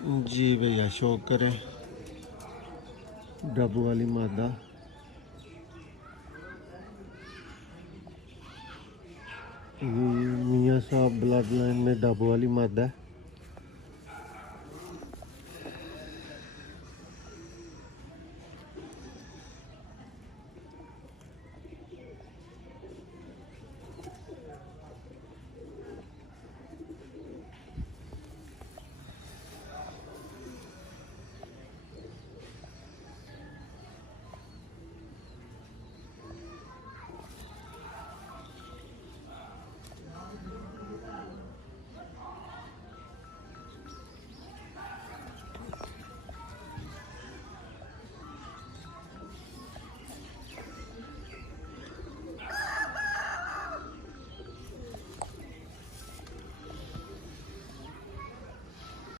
जी भैया शो करें डब्बू वाली मादा। ये मियाँ साहब ब्लड लाइन में डब्बू वाली मादा है।